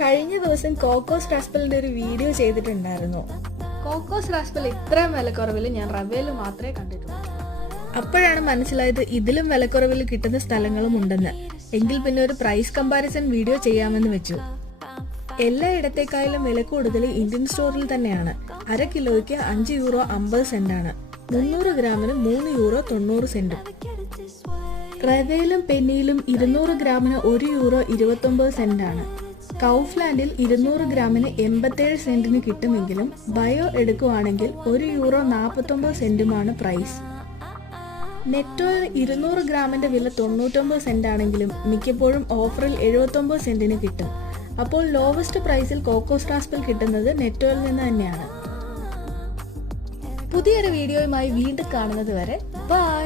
കഴിഞ്ഞ ദിവസം കോക്കോസ് റാസ്പലിന്റെ ഒരു വീഡിയോ ചെയ്തിട്ടുണ്ടായിരുന്നു. കോക്കോസ് റാസ്പൽ ഇത്രയും വിലക്കുറവിൽ ഞാൻ റവയിൽ മാത്രമേ കണ്ടിട്ടുള്ളൂ. അപ്പോഴാണ് മനസ്സിലായത് ഇതിലും വിലക്കുറവിൽ കിട്ടുന്ന സ്ഥലങ്ങളും ഉണ്ടെന്ന്. എങ്കിൽ പിന്നെ ഒരു പ്രൈസ് കമ്പാരിസൺ വീഡിയോ ചെയ്യാമെന്ന് വെച്ചു. എല്ലായിടത്തേക്കാളും വില കൂടുതൽ ഇന്ത്യൻ സ്റ്റോറിൽ തന്നെയാണ്. അര കിലോയ്ക്ക് €5.50 300 ഗ്രാമിന് €3.90. റവയിലും പെന്നിയിലും 200 ഗ്രാമിന് €1.29. കൗഫ്ലാൻഡിൽ 200 ഗ്രാമിന് 87 സെന്റിന് കിട്ടുമെങ്കിലും ബയോ എടുക്കുവാണെങ്കിൽ €1.49 പ്രൈസ്. നെറ്റോയിൽ 200 ഗ്രാമിന്റെ വില 99 സെന്റ് ആണെങ്കിലും മിക്കപ്പോഴും ഓഫറിൽ 79 സെന്റിന് കിട്ടും. അപ്പോൾ ലോവസ്റ്റ് പ്രൈസിൽ കോക്കോസ് റാസ്പൽ കിട്ടുന്നത് നെറ്റോയിൽ നിന്ന് തന്നെയാണ്. പുതിയൊരു വീഡിയോയുമായി വീണ്ടും കാണുന്നത് വരെ ബൈ.